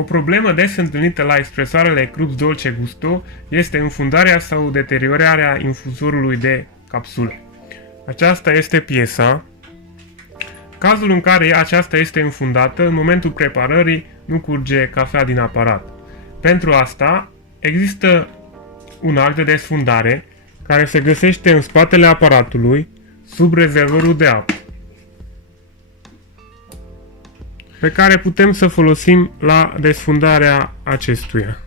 O problemă des întâlnită la expresoarele Krups Dolce Gusto este înfundarea sau deteriorarea infuzorului de capsulă. Aceasta este piesa. Cazul în care aceasta este înfundată, în momentul preparării nu curge cafea din aparat. Pentru asta există un alt de desfundare care se găsește în spatele aparatului, sub rezervorul de apă, pe care putem să folosim la desfundarea acestuia.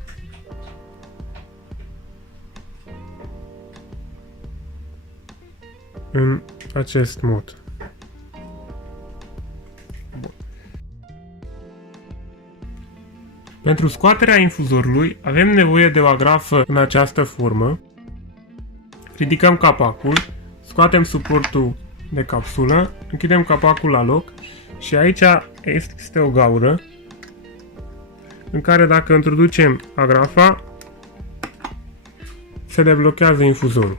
În acest mod. Pentru scoaterea infuzorului avem nevoie de o agrafă în această formă. Ridicăm capacul, scoatem suportul de capsulă, închidem capacul la loc și aici este o gaură în care dacă introducem agrafa se deblochează infuzorul.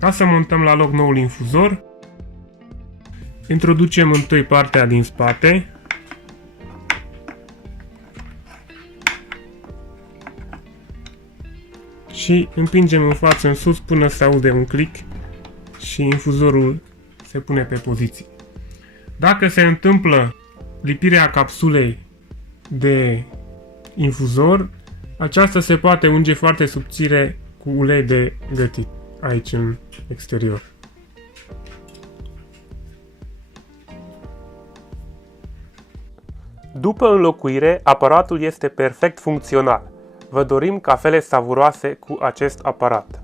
Ca să montăm la loc noul infuzor, introducem întâi partea din spate, și împingem în față în sus până se aude un click și infuzorul se pune pe poziție. Dacă se întâmplă lipirea capsulei de infuzor, aceasta se poate unge foarte subțire cu ulei de gătit aici în exterior. După înlocuire, aparatul este perfect funcțional. Vă dorim cafele savuroase cu acest aparat.